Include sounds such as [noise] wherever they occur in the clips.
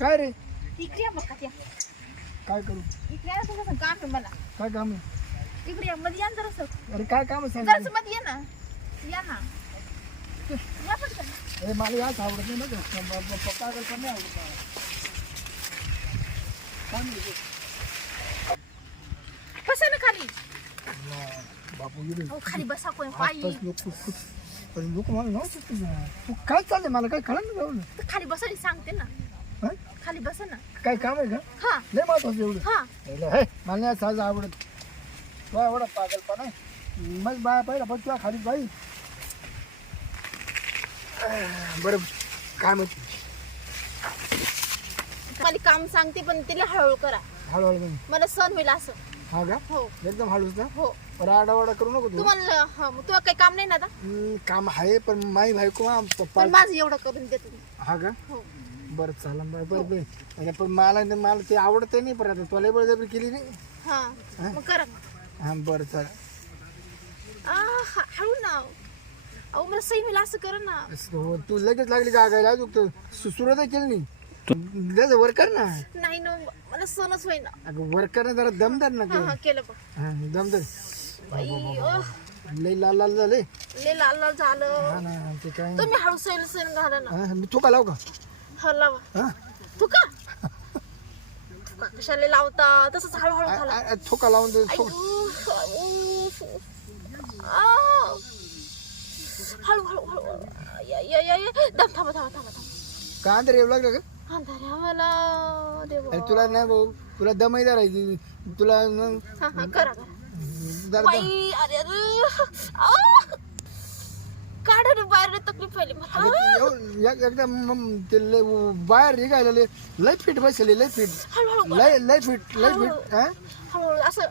काय रे? इकडे या मग या काय करू? इकडे या ना काम आहे मला. काय काम आहे? इकडे या मध्ये या ना जरासं. अरे काय काम आहे सांग जरासं मध्ये या ना. या ना. या पटकन अरे मला याच आवडत नाही ना पण नाही आवडत मला. काय म्हणते? बसा ना खाली? ला, बापू गेले अहो खाली बसा कोण पायी. लोक खूप खूप पण लोक मला नाव सुचत नाही. तू काय चाललंय? मला काय कळलं जाऊन तर खाली बसा आणि सांगते ना? खाली बसा ना. काय काम आहे का? हा. लय महत्वाचं एवढं. हा. हे, मला नाही साज आवडत. तुला एवढा पागलपणा आहे. मग बाया पाहिला पण तुला खाली बाई. अं, बरं काय म्हणते? मला काम सांगते पण तिला हळूहळू करा. हळूहळू म्हणे. मला सण होईल असं. हा का? हो. एकदम हळूच ना? हो. बरं आडावाडा करू नको तू. तुम्हाला हा मग तुला काही काम नाही ना आता? हम्म, काम आहे पण माई बायको हा, पप्पा पण माझं एवढं करून दे तुम्ही हा का? हो. बरं चालेल बरं बरं बरं. अरे पण मला मला ते आवडत नाही पण आता तुला बळजबरी केली नाही? हा मग करा. मग. हा बरं चालेल आ, ह- हळू ना. अहो मला सही असं करा ना. हो, तू लगेच लागली का गायला अजून सुरुवात केली नाही. तू लगेच वर कर ना. नाही ना मला सणच होईना. अगं वर कर ना जरा दमदार ना हा ते. हा केलं बघ. हा दमदार. बाई अह, लई लाल लाल झाले लय लाल लाल झालं. हा ना ते काय? तुम्ही हळू सैल सैल घाला ना. हा, मी थुका लाव का? हा लावा हा? तू का कशाला लावता? तसंच हळूहळू आ- घाला आ- थुका लावून दे थुका. आ. हळू हळू हळू या या या या. दम थांबा थांबा थांबा थांबा. का अंतर येऊ लागलं का अंधाऱ्या मला देवा. अरे तुला नाही भाऊ तुला दमाई धरायची तुला न- हा हा करा करा. जरा दम- बाई अरे अरे. आ. काढा रे बाहेर रे तकलीफ व्हायली मला अगं ते लय बाहेर निघायला लय लय फिट बसले लय फिट हळूहळू लय लय फिट लय फिट हा? हळूहळू असं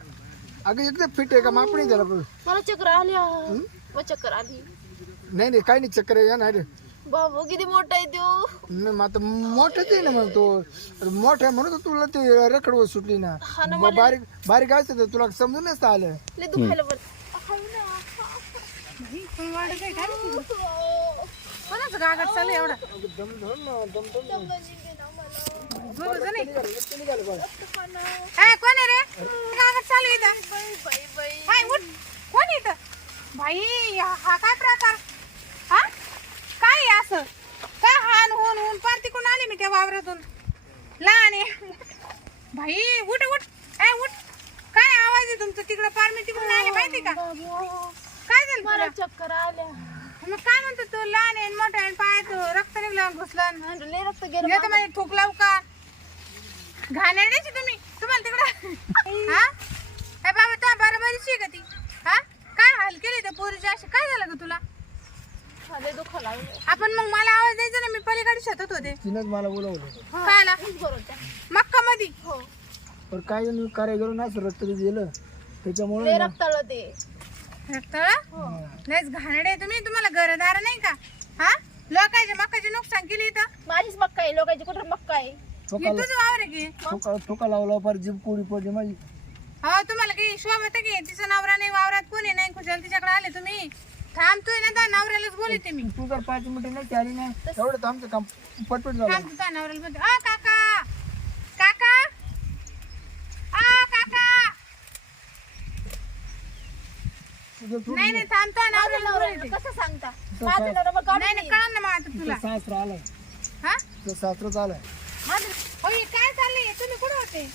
अगं एकदम फिट आहे का? मापणी त्याला पण मला चक्कर आली आ. मला चक्कर आली. नाही नाही काही नाही चक्कर या नाही रे. बाबू किती मोठा आहे तो. नाही, मग आता मोठंच आहे ना मग तो. मोठं आहे म्हणून तर तुला ते सुटली ना. ना, ब- बारीक बारीक असतं तर तुला समजून नसतं आलं. लय दुखायला बरं हळू ना कोणाचं गागाट चालू एवढा? दम आहे. ए, कोण आहे रे? गागाट चालू आहे इथं. हाय, उठ. कोण आहे इथं? भाई हा हा काय प्रकार? हा? काय आहे असं? काय हान होऊन होऊन पार तिकडून आले मी त्या वावरातून. लहान आहे. भाई उठ उठ. ए उठ. काय आवाज आहे तुमचं? तिकडं पार मी तिकडून आले माहिती का? झालं मला तुला? चक्कर आल्या. मग काय म्हणतो तू? लहान आहे मोठा आहे पायात रक्त निघलं घुसलं लय रक्त गेलं येतो म्हणजे ठोक लावू का? घाणेरड्याची तुम्ही? तुम्हाला तिकडं? हा? ए बाबा तुला बरोबरीची आहे का ती? हा? काय हाल केले त्या पोरीची अशी? काय झालं ग तुला? माझं लय लागलं. आपण मग मला आवाज द्यायचा ना? मी पलीकडे शेतात होते. तिनंच मला बोलावलं काय आला हेच बरोबर. त्या. मक्का मध्ये हो. पण काय जण कार्य गेलो ना असं रक्त गेलं. त्याच्यामुळे लय ना- रक्ताळ ते लयच घाणेरडे तुम्ही तुम्हाला घरदार नाही का? हा? लोकांच्या मक्काचे नुकसान केली इथं. माझीच मक्का आहे लोकांची कुठं मक्का आहे? हे ठोका तुझं वावर आहे की? ठोका ठोका लावला फार जीभ कोडी पडली माझी. हो तुम्हाला काही शोभत की? तिचा नवरा नाही वावरात कोणी नाही खुशाल तिच्याकडे आले तुम्ही. थांबतोय ना त्या नवऱ्यालाच बोलते मी. तू जर पाच मिनिटं नाही आली नाही. एवढं तर आमचं काम पटपट झालं. थांब तू त्या नवऱ्याला बोलते. अ काका आ काका तुझं तू नाही नाही थांब त्या माझ्या नवऱ्याला नवऱ्याला बोलते. कसं सांगता? माझं नवरा मग काढून नाही नाही देईल. कळलं ना मग आता तुला. सासरा आलाय. हा? तो सासराच आलाय माझं- होय काय चाललंय? तुम्ही कुठे होते?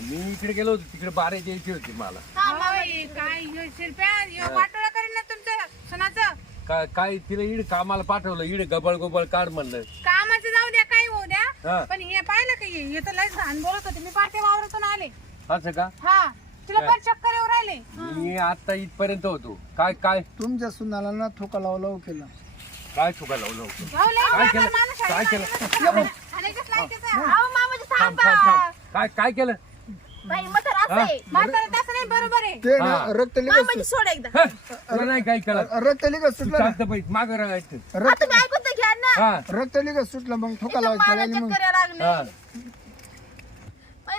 मी इकडे गेलो होतो तिकडे बारे द्यायची होती मला. हा, होय, काय ह्यो शिरप्या ह्यो वाटोळा करीन ना तुमचं सुनाचं. काय काय तिला इड कामाला पाठवलं इड गबळ गोबळ काढ म्हणलं. कामाचं जाऊ द्या काही होऊ द्या. हा. पण हे पाहिलं का हे? हे तर लयच घाण बोलत होते. मी पाठी वावरातून आले. असं का? हा. तुला बरं चक्कर येऊ राहिले. मी आता इथपर्यंत होतो. काय काय तुमच्या सुनाला ना ठोका लावला लावू केला. काय चुका लावलं होतं जाऊ लय काय केलं? माणूस आहे, काय केलं? माणूस आहे. हाणायचंच लायकीचं आहे. अहो, मामाजी थांब थांबा थांब थांब. काय काय केलं? बाई म्हातार असं हा? आहे. म्हातारं तसं नाही बरोबर आहे. ते ना हा. रक्त मामाजी लिगत सोड एकदा. हं, तुला नाही काय केलं रक्त लिगत सुटलं पाहिजे माग राहायचं. आता तुम्ही ऐकून तर घ्या ना. हा. रक्त लिगत सुटलं मग ठोका इथं लावायचा मला आणि मग. चक्कर यायला लागली हा. मला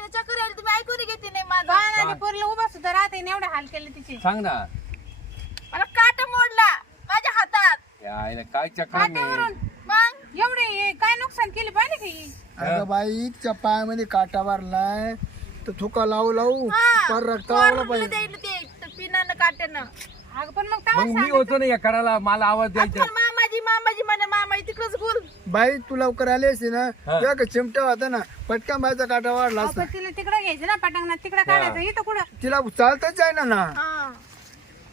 चक्कर यायला तुम्ही ऐकून घेते नाही माझं. गाण्याने पोरीला उभा सुद्धा राहते एवढे हाल केले तिचे. सांग ना. मला काटा मोडला माझ्या हातात. यायला काय नाही. मग? एवढे हे काय नुकसान केले पाहिजे का? ही? अगं बाई पायामध्ये काटा मारलाय तर थुका लावू लावू पर रक्त आलं कोरलं पाहिजे. द्यायला ते पिनानं काट्यानं. अगं पण मग तेव्हा मग मी होतो ना या करायला मला आवाज द्यायचा. मामाजी म्हणे मामाजी तिकडच बोल. बाई तू लवकर आली असती ना हा. तुझ्या चिमटा होता ना पटकन बाईचा काटा वाढला असता. आपण तिला तिकडे घ्यायचं ना पटांगणात तिकडे काढायचं इथं कुठं? तिला चालताच आहे ना. ना हा.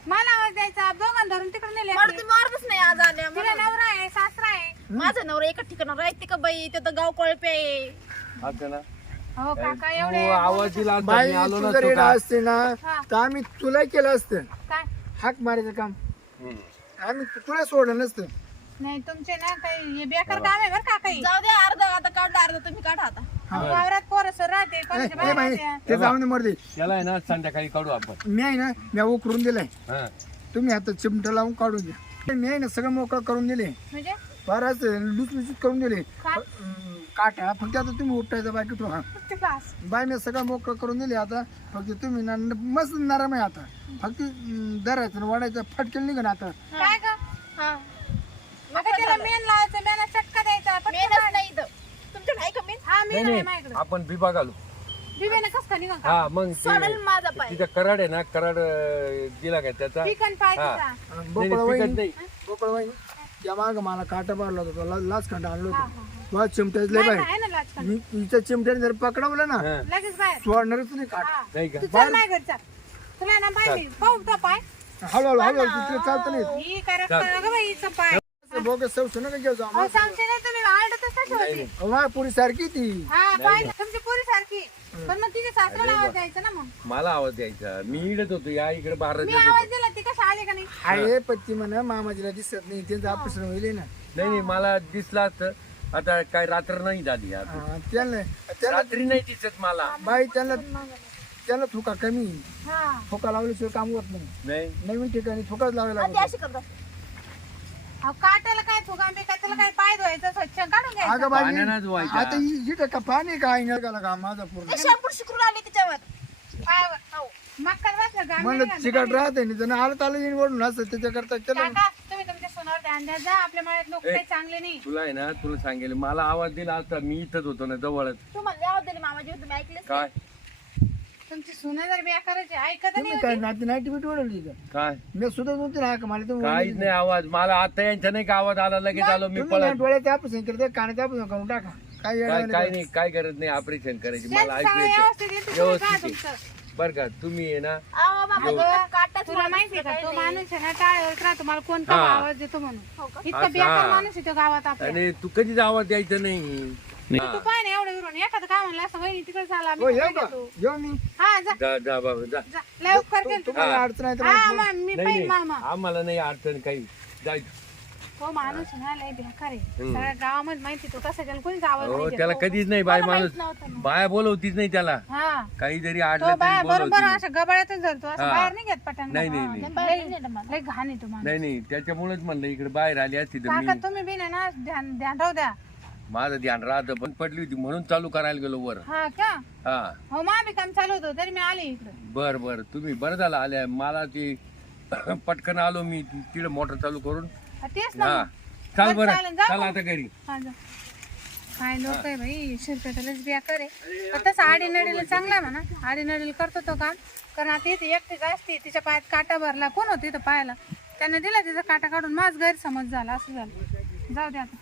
मला आवाज द्यायचा दोघांना धरून तिकडे नेले मला तुम्ही मारतच नाही आज आल्या तिला नवरा आहे सासरा आहे. माझा नवरा एका ठिकाणावर राहते का बाई ते तर गाव कळपे आहे. असं ना. हो काका तू एवढे आवाज दिला असता, बाई मी आलो तू ना जर असते ना हा. तर आम्ही तुला केलं असतं. काय? हाक मारायचं काम. हम्म. आम्ही तुला सोडलं नसतं. नाही तुमचे ना काही हे बेकार काम आहे बरं का काही? जाऊ द्या अर्धा आता काढला अर्धा तुम्ही काढा आता. अहो, वावरात पोरस राहते कोणाच्या ए बाहेर बाई राहते. ते जाऊन मरते त्याला आहे ना संध्याकाळी काढू आपण. मी आहे ना मी उकरून दिलाय. हा. तुम्ही आता चिमटा लावून काढून द्या. मी आहे ना सगळं मोकळं करून दिले म्हणजे? बराच लुचलुचीत करून दिले काय? अं, काटा फक्त आता तुम्ही उठायचं बाकी तो हा. ते बास. बाय मी सगळं मोकळं करून दिले आता. फक्त तुम्ही ना न- मस्त नरम आहे आता. फक्त अं, धरायचं आणि वाढायचं फटकेल निघा आता. काय ग? हा. अगं त्याला मेन लावायचं मेन चटका द्यायचा पटकन मेनच नाही इथं. का मेन हा नाही मेन आहे नाही. माझ्याकडे. आपण बिबा घालू. बिबेने कस का निघा हा मग ते- सोडल माझा पाय. तिचा कराड आहे ना कराड अं, दिला काय त्याचा? पिकन पाहिजे हा. का? नाही, वहिनी. नाही. वहिनी. माग मला काटा मारला होता लाच काटा आणलो होतो. तुला चिमट्याच लय नाही, आहे ना. मी तिच्या चिमट्याने जर पकडवलं ना हा. लगेच बाहेर. सोडणारच नाही काटा. हा. नाही का? तू चल माझ्या घरी चल. तुला ना पाहिजे पाहू तो पाय. हळूहळू हळूहळू तिथे चालतं नाही. ही बाई हिचं पाय. बोगस सवशे नका घेऊ जाऊ अहो सांगते नाही तुम्ही आलडतच कशी होती. वा पुरी सारखी ती. हा पाहिजे तुमची पोरी सारखी. पण मग तिच्या सासऱ्याला आवाज द्यायचा ना मग. मला आवाज द्यायचा. मी इडत होतो या इकडे बारा मी देत होतो. आवाज दिला ती कशी आली का नाही? आहे पत्ती म्हणा मामाजीला दिसत नाही त्यांचं ऑपरेशन होईल ना. नाही नाही मला दिसला असतं. आता काय रात्र नाही झाली आता. हा, त्यांना त्यांना रात्री नाही दिसत मला. बाई त्यांना त्यांना थुका कमी. हा. थुका लावल्याशिवाय काम होत नाही. नाही. नवीन ठिकाणी थुकाच लावायला आधी लागतो. अशी करतात. अहो काट्याला काय काय त्याला काय पाय धुवायचं स्वच्छ काढून घ्यायचं? अगं बाई पाण्यानं धुवायचा. आता इथं का पाणी काय नाही का? लागा माझा पूर्ण. शॅम्पू आले पायावर हो. मक्का बसलं गामी म्हणलं निघालं. चिकट राहते नाही तर आलं आलं येईन वडून असं त्याच्याकरता केलं काका तुम्ही तुमच्या सोनावर ध्यान द्या. जा आपल्या मळ्यात लोक काही चांगले नाही. तुला आहे ना तुला सांगेल मला आवाज दिला असता मी इथंच होतो ना जवळच. तू म्हणले आवाज दिले मामाजी तुम्ही ऐकलेच काय? तुमची सुना जर बेकाराची ऐकत नाही तुम्ही काय नाती नाईटी बिटी वडवली का? काय? मी सुद्धा नव्हती ना का? मला तुम्ही काहीच नाही. आवाज. मला आता यांच्या नाही का आवाज आला लगेच आलो मी तुम्ही ना पळत करते ऑपरेशन करून टाका. काय काय नाही काय गरज नाही ऑपरेशन करायची. मला ऐकू येतं. व्यवस्थित आहे. बर का तुम्ही आहे ना. आवा बाबा तुला काटाच तुला माहिती का? तो माणूस आहे ना टाळ्यावर राहतो. मला कोणता हा. आवाज देतो म्हणून. इतका असं, बेकार हा. माणूस आहे तो गावात आपल्या. आणि तू कधीच आवाज द्यायचा नाही. तू पाय ना एवढं विरून एखादं काय म्हणलं असं वहिनी तिकडे झाला हो मी येऊ तिकडे का? घेतो. येऊ मी. हा जा. जा जा बाबा जा. जा. लवकर गेल तू तुम्हाला अडचण आहे तर हा मग मी नाही पाहिजे नाही. मामा. आम्हाला नाही अडचण काही. जाय. तो माणूस आहे ना लय बेकार आहे. सगळ्या गावामध्ये माहिती तो कसा गेला कोणीच आवाज हो नाही देत. त्याला कधीच नाही बाय माणूस माहीत नव्हतं ना. बाया बोलवतीच नाही त्याला. हा. काही जरी तो आडलं बाया तरी बरोबर बोलवती अशा गबाळ्यातच धरतो असं हा. बाहेर नाही घेत पटांग नाही नाही नाही. लय घाण आहे तो माणूस. नाही नाही. त्याच्यामुळेच म्हणलं इकडे बाहेर आली असती तर मी. काका तुम्ही बी नाही ना ध्यान ध्यान राहू द्या. माझं ध्यान राहतं पण पडली होती म्हणून चालू करायला गेलो वर. हा का? हा. हो मा बी काम चालू होतं तरी मी आले इकडे. बर बर. तुम्ही बरं झालं आल्या. मला ते [coughs] पटकन आलो मी तिकडे मोटर चालू करून. तेच ना. हा. मग. चाल बरं, बरं चालेल, जाऊ चल मग. आता घरी. हा, जा. काय लोक आहे भाई शिरपेटालाच बेकार आहे पण तसं आडीनडीला चांगला आहे म्हणा आडीनडीला करतो तो काम. कारण आता इथे एकटीच असते तिच्या पायात काटा भरला. कोण होतं इथं पायाला? त्याने दिला तिचा काटा काढून माझ गैरसमज झाला असं झालं. जाऊ दे आता.